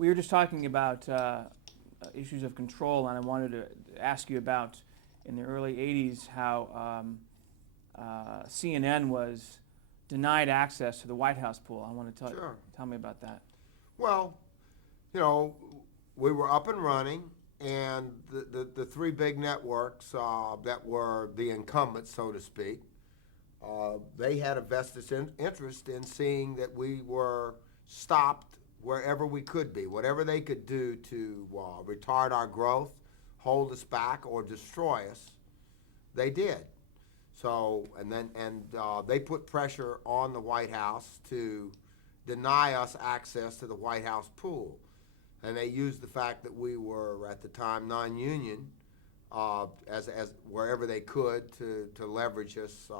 We were just talking about issues of control, and I wanted to ask you about in the early 80s how CNN was denied access to the White House pool. I want to tell me about that. Well, you know, we were up and running, and the three big networks that were the incumbents, so to speak, they had a vested interest in seeing that we were stopped wherever we could be. Whatever they could do to retard our growth, hold us back, or destroy us, they did. So, they put pressure on the White House to deny us access to the White House pool. And they used the fact that we were, at the time, non-union as wherever they could to leverage us.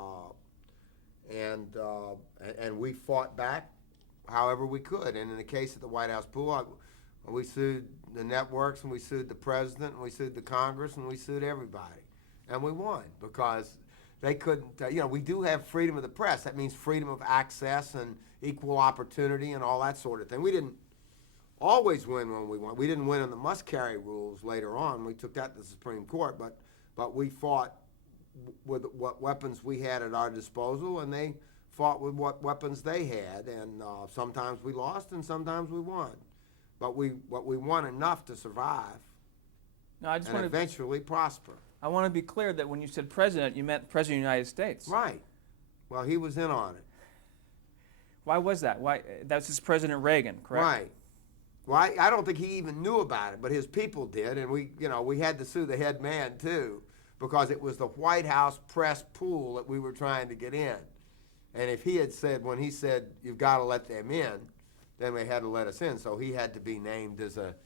And we fought back however we could. And in the case of the White House pool, we sued the networks, and we sued the president, and we sued the Congress, and we sued everybody. And we won because they couldn't, we do have freedom of the press. That means freedom of access and equal opportunity and all that sort of thing. We didn't always win when we won. We didn't win on the must-carry rules later on. We took that to the Supreme Court, but we fought with what weapons we had at our disposal, and they fought with what weapons they had, and sometimes we lost and sometimes we won. But we won enough to survive and eventually prosper. I want to be clear that when you said president, you meant President of the United States. Right. Well, he was in on it. Why was that? Why? That's just President Reagan, correct? Right. Well, I don't think he even knew about it, but his people did, and we had to sue the head man too, because it was the White House press pool that we were trying to get in. And if he had said, when he said, you've got to let them in, then they had to let us in. So he had to be named as a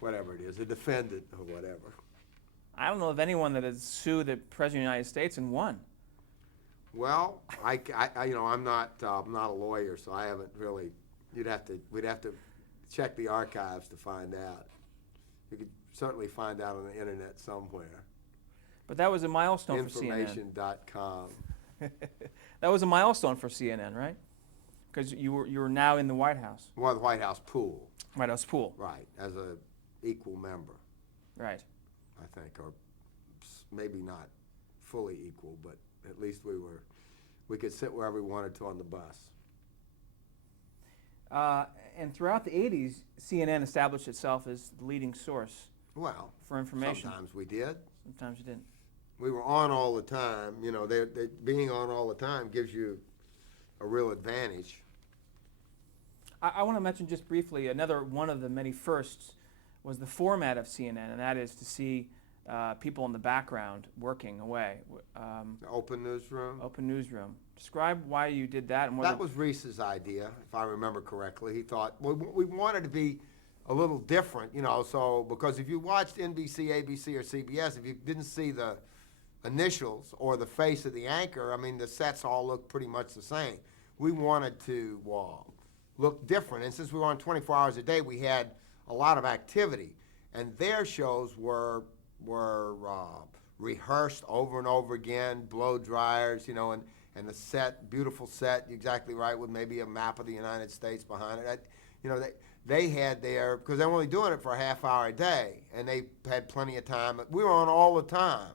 whatever it is, a defendant or whatever. I don't know of anyone that has sued the President of the United States and won. Well, I'm not a lawyer, so I haven't really. We'd have to check the archives to find out. You could certainly find out on the internet somewhere. But that was a milestone for CNN. Information.com. That was a milestone for CNN, right? Because you were now in the White House. Well, the White House pool. White House pool. Right, as a equal member. Right. I think, or maybe not fully equal, but at least we could sit wherever we wanted to on the bus. And throughout the 80s, CNN established itself as the leading source for information. Sometimes we did. Sometimes you didn't. We were on all the time. Being on all the time gives you a real advantage. I want to mention just briefly another one of the many firsts was the format of CNN, and that is to see people in the background working away. The open newsroom? Open newsroom. Describe why you did that. And that was Reese's idea, if I remember correctly. He thought, we wanted to be a little different, so because if you watched NBC, ABC, or CBS, if you didn't see the initials or the face of the anchor, the sets all look pretty much the same. We wanted to look different, and since we were on 24 hours a day, we had a lot of activity, and their shows were rehearsed over and over again, blow dryers, and the set, beautiful set, exactly right, with maybe a map of the United States behind it. They had because they were only doing it for a half hour a day, and they had plenty of time. We were on all the time,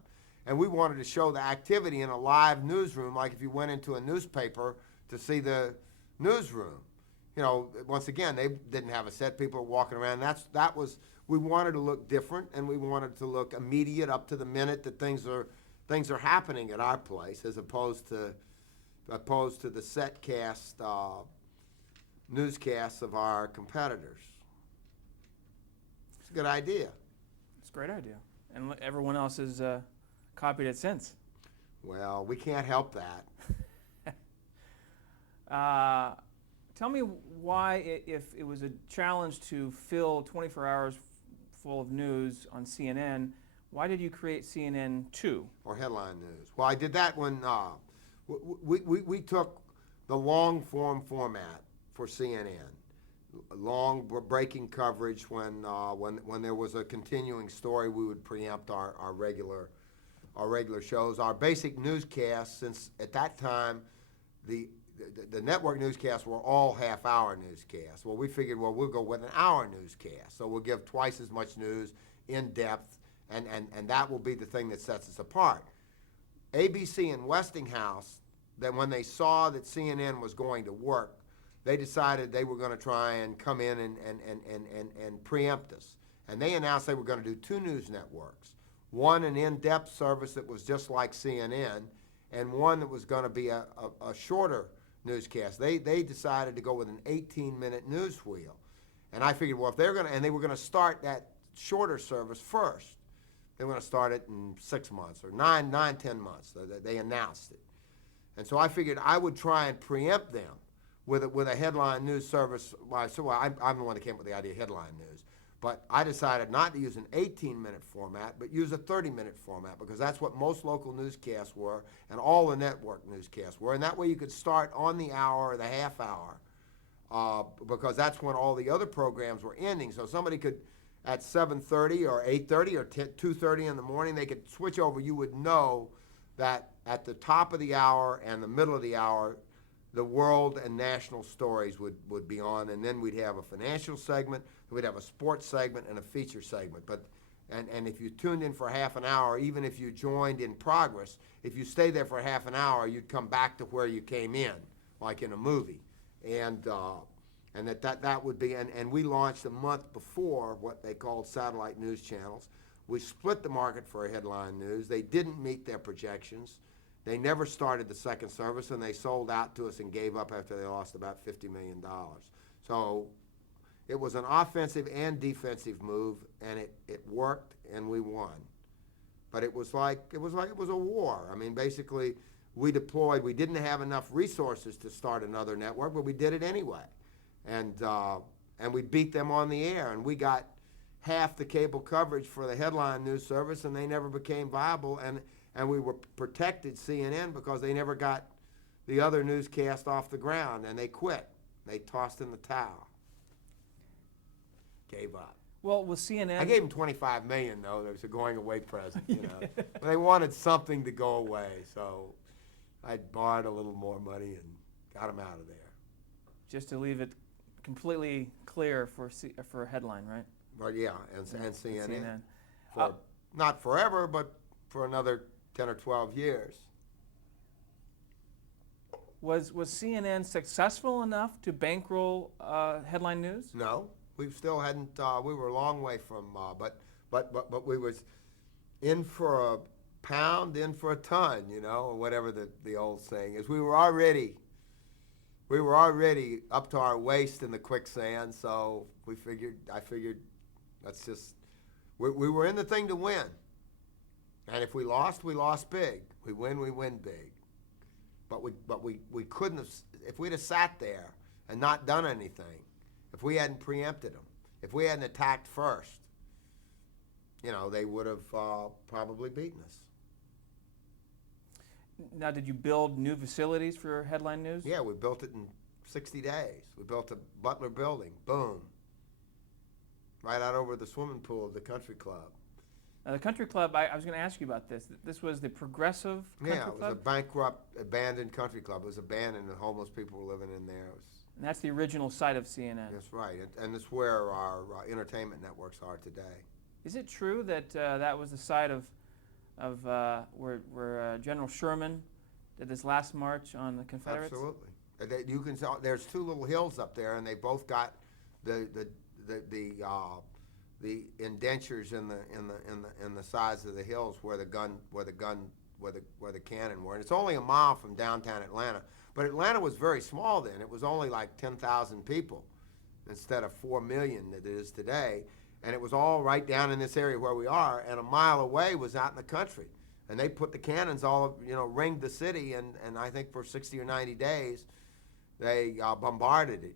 and we wanted to show the activity in a live newsroom, like if you went into a newspaper to see the newsroom. Once again, they didn't have a set. People were walking around. We wanted to look different, and we wanted to look immediate, up to the minute that things are happening at our place, as opposed to the set cast newscasts of our competitors. It's a good idea. It's a great idea, and everyone else has copied it since. Well, we can't help that. Tell me why, if it was a challenge to fill 24 hours full of news on CNN, why did you create CNN 2? Or headline news. Well, I did that when we took the long form format for CNN, long breaking coverage. When there was a continuing story, we would preempt our regular shows. Our basic newscasts, since at that time the the network newscasts were all half-hour newscasts. Well, we figured, well, we'll go with an hour newscast. So we'll give twice as much news in depth, and that will be the thing that sets us apart. ABC and Westinghouse, that when they saw that CNN was going to work, they decided they were going to try and come in and preempt us. And they announced they were going to do two news networks, one an in-depth service that was just like CNN, and one that was going to be a shorter newscast. They decided to go with an 18-minute news wheel. And I figured, well, if they're going to, and they were going to start that shorter service first. They were going to start it in 6 months or 10 months. They announced it. And so I figured I would try and preempt them with a headline news service. I'm the one that came up with the idea of headline news. But I decided not to use an 18-minute format, but use a 30-minute format, because that's what most local newscasts were and all the network newscasts were. And that way you could start on the hour or the half hour, because that's when all the other programs were ending. So somebody could, at 7:30 or 8:30 or 2:30 in the morning, they could switch over. You would know that at the top of the hour and the middle of the hour, the world and national stories would be on, and then we'd have a financial segment, we'd have a sports segment, and a feature segment. But and if you tuned in for half an hour, even if you joined in progress, if you stayed there for half an hour, you'd come back to where you came in, like in a movie. And that would be, and we launched a month before what they called satellite news channels. We split the market for headline news. They didn't meet their projections. They never started the second service, and they sold out to us and gave up after they lost about $50 million. So it was an offensive and defensive move, and it worked, and we won. But it was like it was a war. I mean, basically, we deployed. We didn't have enough resources to start another network, but we did it anyway, and we beat them on the air, and we got half the cable coverage for the headline news service, and they never became viable. And we were protected, CNN, because they never got the other newscast off the ground, and they quit. They tossed in the towel. Gave up. Well, with CNN, I gave them $25 million, though. There was a going-away present, you know. They wanted something to go away, so I borrowed a little more money and got them out of there. just to leave it completely clear for a headline, right? But yeah, and CNN. CNN. For, not forever, but for another 10 or 12 years. Was CNN successful enough to bankroll headline news? No, we still hadn't. We were a long way from. But we was in for a pound, in for a ton. You know, or whatever the old saying is. We were already up to our waist in the quicksand. So I figured, let's just. We were in the thing to win. And if we lost big. We win big. But we couldn't have, if we'd have sat there and not done anything, if we hadn't preempted them, if we hadn't attacked first, you know, they would have probably beaten us. Now, did you build new facilities for headline news? Yeah, we built it in 60 days. We built a Butler building, boom, right out over the swimming pool of the country club. Now, the country club, I was going to ask you about this. This was the Progressive Country Club? Yeah, it was a bankrupt, abandoned country club. It was abandoned, and homeless people were living in there. And that's the original site of CNN. That's right, and it's where our entertainment networks are today. Is it true that that was the site of where General Sherman did his last march on the Confederates? Absolutely. You can tell, there's two little hills up there, and they both got the indentures in the sides of the hills where the cannon were. And it's only a mile from downtown Atlanta. But Atlanta was very small then. It was only like 10,000 people instead of 4 million that it is today. And it was all right down in this area where we are, and a mile away was out in the country. And they put the cannons all, ringed the city, and I think for 60 or 90 days, they bombarded it,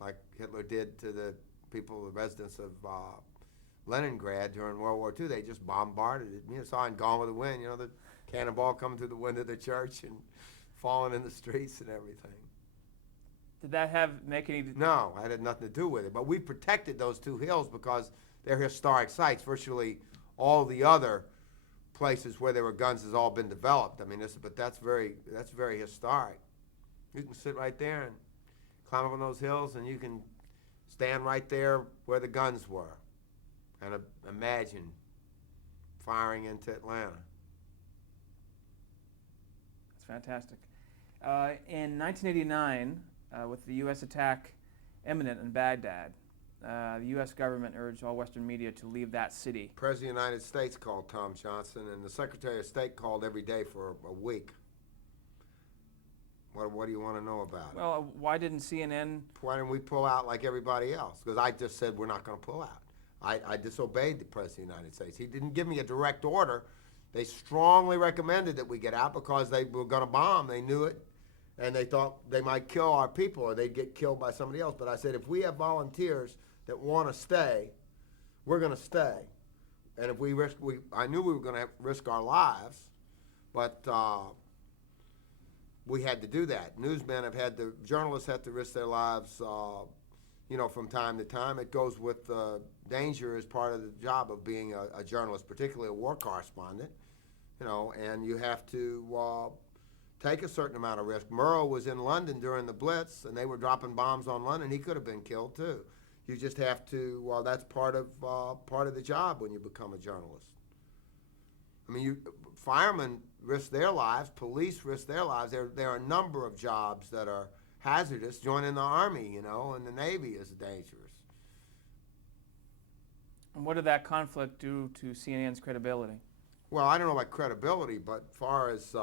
like Hitler did to the people, the residents of Leningrad during World War II. They just bombarded it. You saw in Gone with the Wind, the cannonball coming through the window of the church and falling in the streets and everything. Did that make any? No, it had nothing to do with it. But we protected those two hills because they're historic sites. Virtually all the other places where there were guns has all been developed. I mean, but that's very historic. You can sit right there and climb up on those hills, and you can stand right there where the guns were, and imagine firing into Atlanta. That's fantastic. In 1989, with the U.S. attack imminent in Baghdad, the U.S. government urged all Western media to leave that city. President of the United States called Tom Johnson, and the Secretary of State called every day for a week. What do you want to know about it? Well, why didn't CNN? Why didn't we pull out like everybody else? Because I just said we're not going to pull out. I disobeyed the President of the United States. He didn't give me a direct order. They strongly recommended that we get out because they were going to bomb. They knew it, and they thought they might kill our people or they'd get killed by somebody else. But I said, if we have volunteers that want to stay, we're going to stay. And if we risk, I knew we were going to risk our lives, but we had to do that. Newsmen journalists have to risk their lives, from time to time. It goes with danger as part of the job of being a journalist, particularly a war correspondent, and you have to take a certain amount of risk. Murrow was in London during the Blitz, and they were dropping bombs on London. He could have been killed too. You just have to. That's part of the job when you become a journalist. I mean, firemen risk their lives. Police risk their lives. There are a number of jobs that are hazardous. Joining the Army, and the Navy is dangerous. And what did that conflict do to CNN's credibility? Well, I don't know about credibility, but far as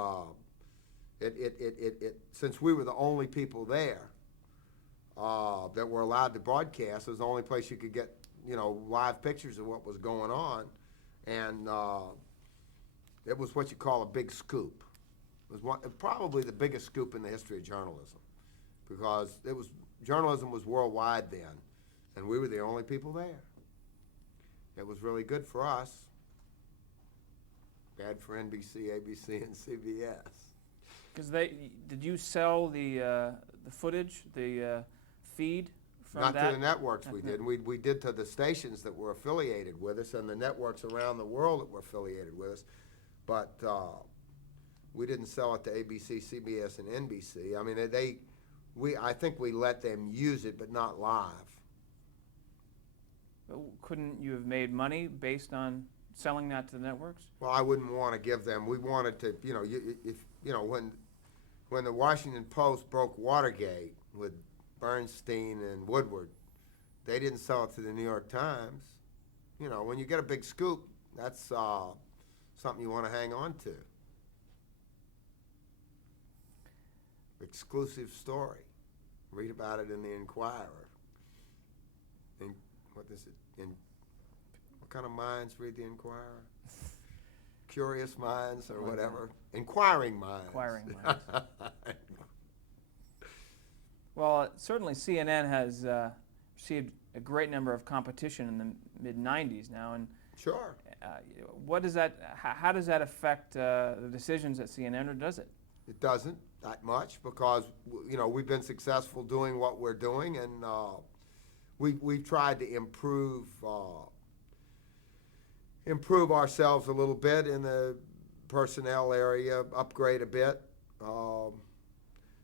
since we were the only people there that were allowed to broadcast, it was the only place you could get live pictures of what was going on, and it was what you call a big scoop. It was probably the biggest scoop in the history of journalism, because journalism was worldwide then, and we were the only people there. It was really good for us. Bad for NBC, ABC, and CBS. Because did you sell the footage, the feed from Not that? to the networks we did. We did to the stations that were affiliated with us and the networks around the world that were affiliated with us. But we didn't sell it to ABC, CBS, and NBC. I mean, I think we let them use it, but not live. Couldn't you have made money based on selling that to the networks? Well, I wouldn't want to give them. We wanted to, when the Washington Post broke Watergate with Bernstein and Woodward, they didn't sell it to the New York Times. When you get a big scoop, that's something you want to hang on to. Exclusive story. Read about it in the Inquirer. What kind of minds read the Inquirer? Curious minds or whatever. Inquiring minds. Inquiring minds. Well, certainly CNN has received a great number of competition in the mid-'90s now, and Sure. what does that? How does that affect the decisions at CNN, or does it? It doesn't that much because we've been successful doing what we're doing, and we've tried to improve ourselves a little bit in the personnel area, upgrade a bit.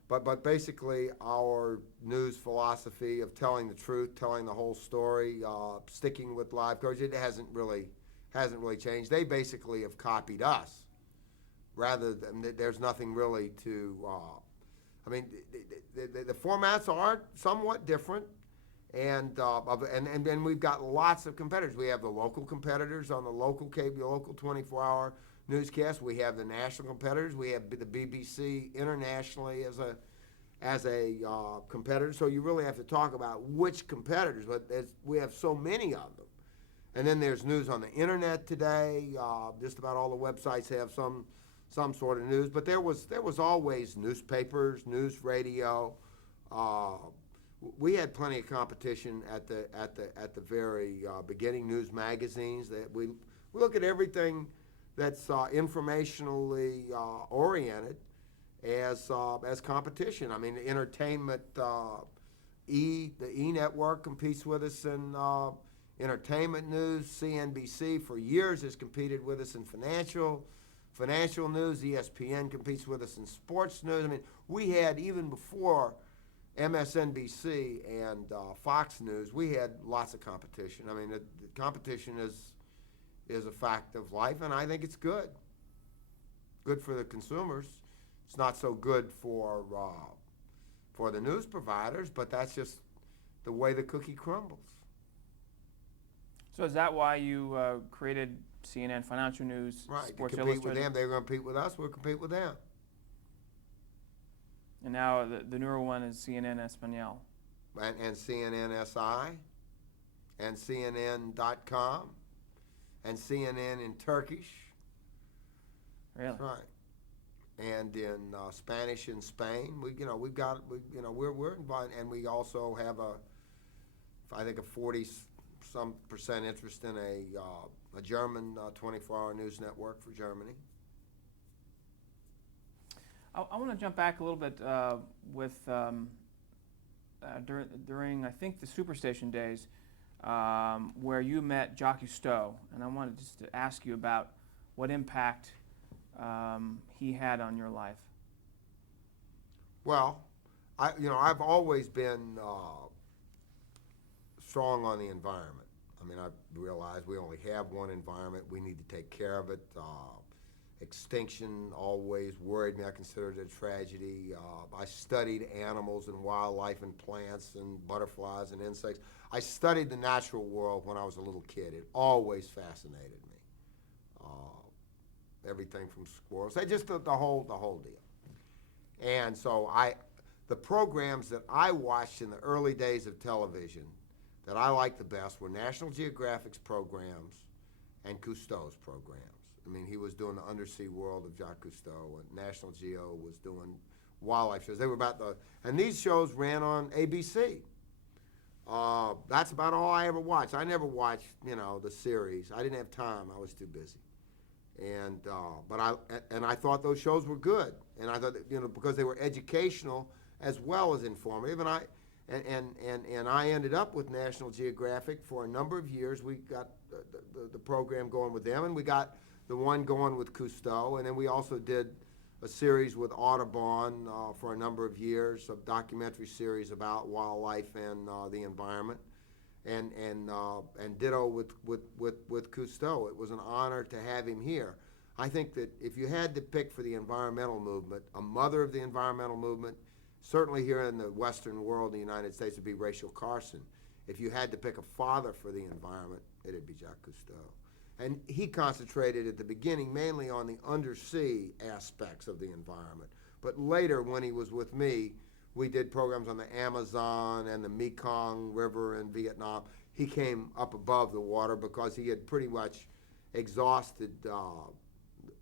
But basically, our news philosophy of telling the truth, telling the whole story, sticking with live coverage, it hasn't really changed. They basically have copied us, rather than there's nothing really to. The formats are somewhat different, and we've got lots of competitors. We have the local competitors on the local cable, the local 24-hour newscast. We have the national competitors. We have the BBC internationally as a competitor. So you really have to talk about which competitors, but we have so many of them. And then there's news on the internet today. Just about all the websites have some sort of news. But there was always newspapers, news radio. We had plenty of competition at the very beginning. News magazines. That we look at everything that's informationally oriented as competition. I mean, the entertainment, the E network competes with us in entertainment news. CNBC for years has competed with us in financial financial news. ESPN competes with us in sports news. I mean, we had, even before MSNBC and Fox News, we had lots of competition. I mean, the competition is a fact of life, and I think it's good. Good for the consumers. It's not so good for the news providers, but that's just the way the cookie crumbles. So is that why you created CNN Financial News, Right, Sports to compete with Illustrated? them. They're going to compete with us. We'll compete with them. And now the newer one is CNN Espanol. And CNN SI, and CNN.com, and CNN in Turkish. Really? That's right. And in Spanish in Spain, we're involved, and we also have I think a 40% interest in a German 24-hour news network for Germany. I want to jump back a little bit with during I think the Superstation days where you met Jacques Cousteau, and I wanted just to ask you about what impact he had on your life. Well, I've always been strong on the environment. I mean, I realize we only have one environment. We need to take care of it. Extinction always worried me. I considered it a tragedy. I studied animals and wildlife and plants and butterflies and insects. I studied the natural world when I was a little kid. It always fascinated me. Everything from squirrels, just the whole deal. And so the programs that I watched in the early days of television that I liked the best were National Geographic's programs and Cousteau's programs. I mean, he was doing the undersea world of Jacques Cousteau, and National Geo was doing wildlife shows. They were and these shows ran on ABC. That's about all I ever watched. I never watched, the series. I didn't have time. I was too busy. And I thought those shows were good, and I thought that, because they were educational as well as informative. And I ended up with National Geographic for a number of years. We got the program going with them, and we got the one going with Cousteau, and then we also did a series with Audubon for a number of years, a documentary series about wildlife and the environment, and ditto with Cousteau. It was an honor to have him here. I think that if you had to pick for the environmental movement, a mother of the environmental movement, certainly here in the Western world, in the United States, would be Rachel Carson. If you had to pick a father for the environment, it'd be Jacques Cousteau. And he concentrated at the beginning mainly on the undersea aspects of the environment. But later, when he was with me, we did programs on the Amazon and the Mekong River in Vietnam. He came up above the water because he had pretty much exhausted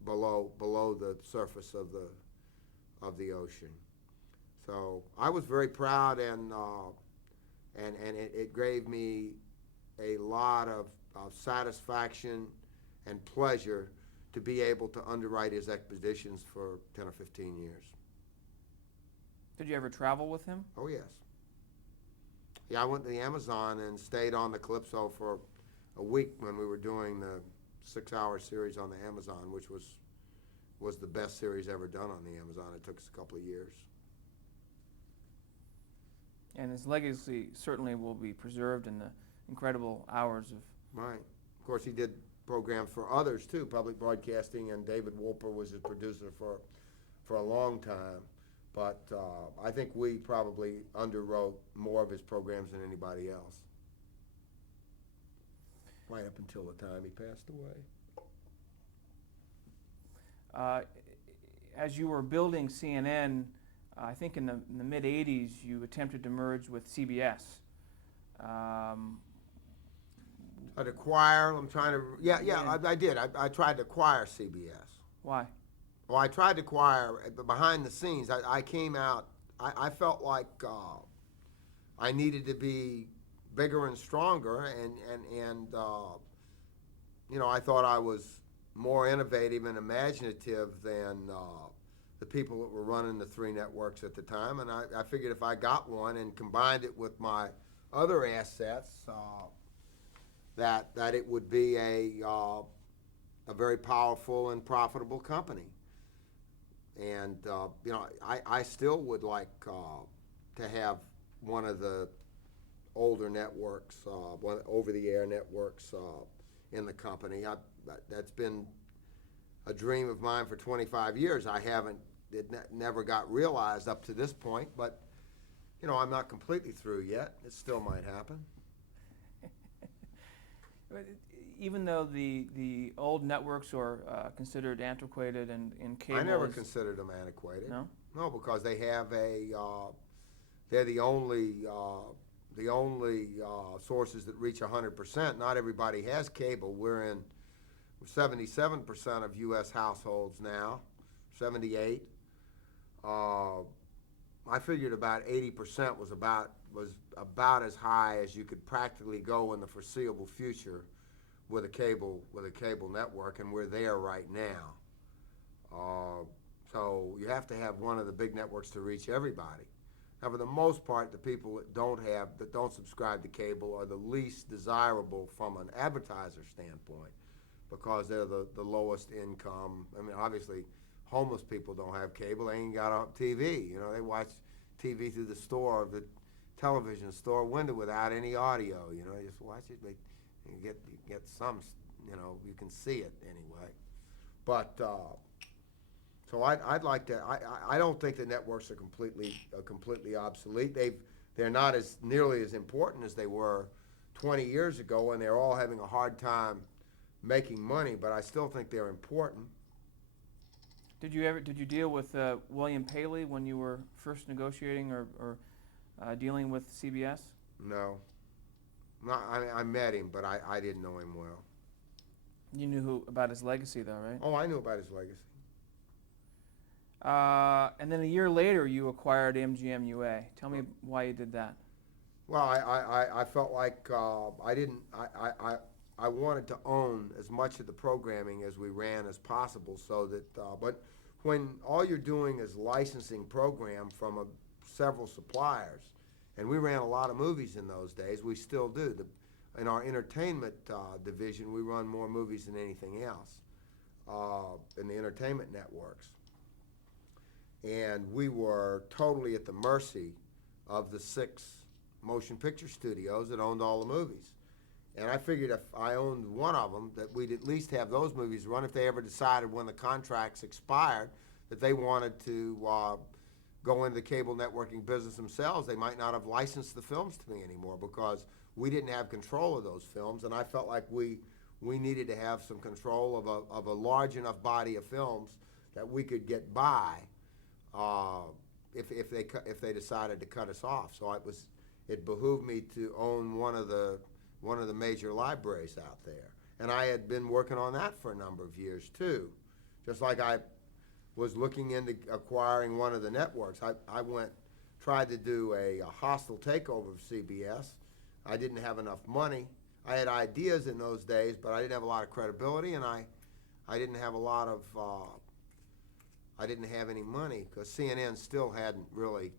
below the surface of the ocean. So I was very proud, and it gave me a lot of satisfaction and pleasure to be able to underwrite his expeditions for 10 or 15 years. Did you ever travel with him? Oh, yes. Yeah, I went to the Amazon and stayed on the Calypso for a week when we were doing the 6-hour series on the Amazon, which was the best series ever done on the Amazon. It took us a couple of years. And his legacy certainly will be preserved in the incredible hours of... Right. Of course, he did programs for others, too, public broadcasting, and David Wolper was his producer for a long time. But I think we probably underwrote more of his programs than anybody else. Right up until the time he passed away. As you were building CNN, I think in the mid-'80s, you attempted to merge with CBS. I'd acquire, I did. I tried to acquire CBS. Why? Well, I tried to acquire, but behind the scenes, I came out, I felt like I needed to be bigger and stronger, and I thought I was more innovative and imaginative than the people that were running the 3 networks at the time, and I figured if I got one and combined it with my other assets, that it would be a a very powerful and profitable company. And I still would like to have one of the older networks, one over-the-air networks in the company. That's been a dream of mine for 25 years. Never got realized up to this point, but I'm not completely through yet. It still might happen. Even though the old networks are considered antiquated and cable I never is- considered them antiquated. No? No, because they have they're the only sources that reach 100%. Not everybody has cable. We're in 77% of U.S. households now, 78. I figured about 80% was about as high as you could practically go in the foreseeable future with a cable network, and we're there right now. So you have to have one of the big networks to reach everybody. Now, for the most part, the people that don't subscribe to cable are the least desirable from an advertiser standpoint, because they're the lowest income. I mean, obviously, homeless people don't have cable. They ain't got TV. They watch TV through the television store window without any audio. You just watch it. You get some. You can see it anyway. But so I'd like to. I don't think the networks are completely obsolete. They're not nearly as important as they were 20 years ago, and they're all having a hard time making money. But I still think they're important. Did you deal with William Paley when you were first negotiating or dealing with CBS? No. I met him, but I didn't know him well. You knew about his legacy, though, right? Oh, I knew about his legacy. And then a year later, you acquired MGM UA. Tell me why you did that. Well, I felt like I wanted to own as much of the programming as we ran as possible, so that. But when all you're doing is licensing program from several suppliers, and we ran a lot of movies in those days. We still do. In our entertainment division, we run more movies than anything else in the entertainment networks. And we were totally at the mercy of the 6 motion picture studios that owned all the movies. And I figured if I owned one of them, that we'd at least have those movies run. If they ever decided when the contracts expired that they wanted to go into the cable networking business themselves, they might not have licensed the films to me anymore, because we didn't have control of those films. And I felt like we needed to have some control of a large enough body of films that we could get by if they decided to cut us off. So it behooved me to own one of the major libraries out there. And I had been working on that for a number of years too. Just like I was looking into acquiring one of the networks. I tried to do a hostile takeover of CBS. I didn't have enough money. I had ideas in those days, but I didn't have a lot of credibility, and I didn't have I didn't have any money, because CNN still hadn't really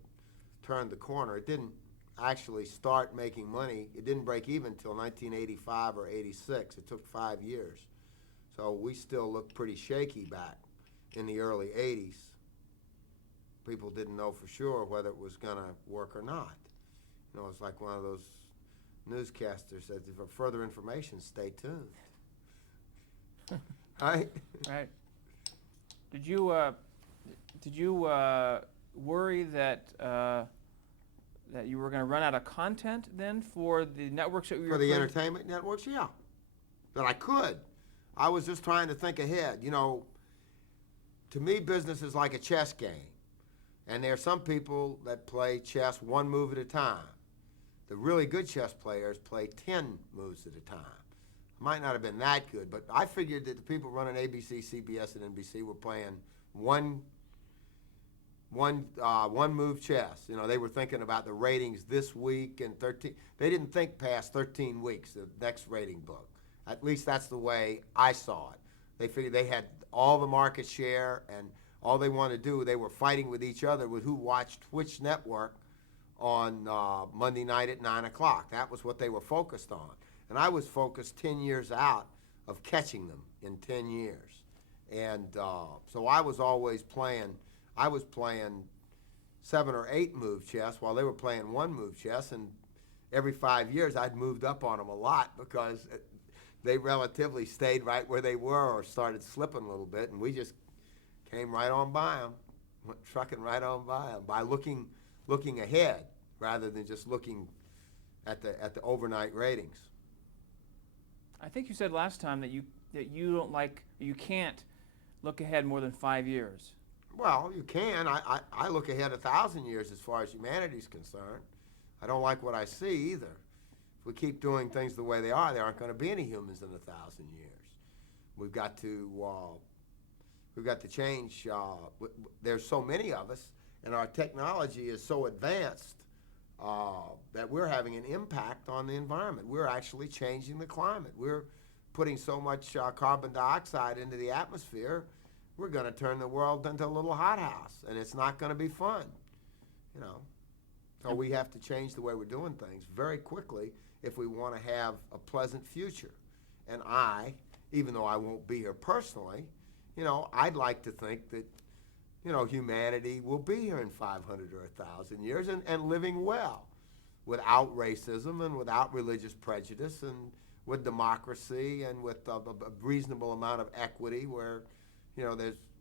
turned the corner. It didn't actually start making money. It didn't break even until 1985 or 86. It took 5 years. So we still looked pretty shaky back in the early 80s. People didn't know for sure whether it was going to work or not. It's like one of those newscasters said, for further information, stay tuned. Right? Right. Did you worry that you were going to run out of content then for the networks that you were For the entertainment networks, yeah. That I could. I was just trying to think ahead. To me, business is like a chess game. And there are some people that play chess one move at a time. The really good chess players play 10 moves at a time. Might not have been that good, but I figured that the people running ABC, CBS, and NBC were playing one move chess. They were thinking about the ratings this week and 13. They didn't think past 13 weeks, the next rating book. At least that's the way I saw it. They figured they had all the market share, and all they wanted to do, they were fighting with each other with who watched which network on Monday night at 9 o'clock. That was what they were focused on. And I was focused 10 years out of catching them in 10 years. And so I was always playing 7 or 8 move chess while they were playing 1 move chess, and every 5 years I'd moved up on them a lot because they relatively stayed right where they were or started slipping a little bit, and we just came right on by them, went trucking right on by them by looking ahead rather than just looking at the overnight ratings. I think you said last time that you can't look ahead more than 5 years. Well, you can. I look ahead 1,000 years as far as humanity's concerned. I don't like what I see either. If we keep doing things the way they are, there aren't going to be any humans in 1,000 years. We've got to change. There's so many of us, and our technology is so advanced that we're having an impact on the environment. We're actually changing the climate. We're putting so much carbon dioxide into the atmosphere. We're going to turn the world into a little hothouse, and it's not going to be fun, you know. So we have to change the way we're doing things very quickly if we want to have a pleasant future. And even though I won't be here personally, you know, I'd like to think that, you know, humanity will be here in 500 or 1,000 years and living well without racism and without religious prejudice and with democracy and with a reasonable amount of equity where, you know,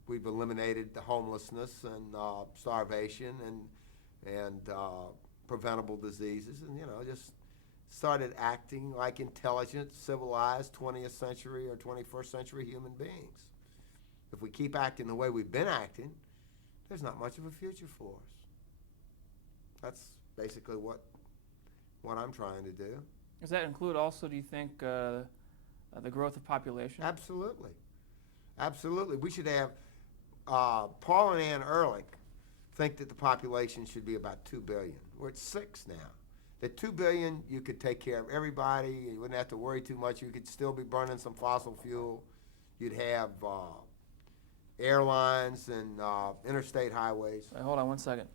we've eliminated the homelessness and starvation and preventable diseases, and, you know, just started acting like intelligent, civilized 20th century or 21st century human beings. If we keep acting the way we've been acting, there's not much of a future for us. That's basically what I'm trying to do. Does that include also, do you think, the growth of population? Absolutely. Absolutely. We should have, Paul and Ann Ehrlich think that the population should be about 2 billion. We're at 6 now. At 2 billion, you could take care of everybody. You wouldn't have to worry too much. You could still be burning some fossil fuel. You'd have airlines and interstate highways. Hold on one second.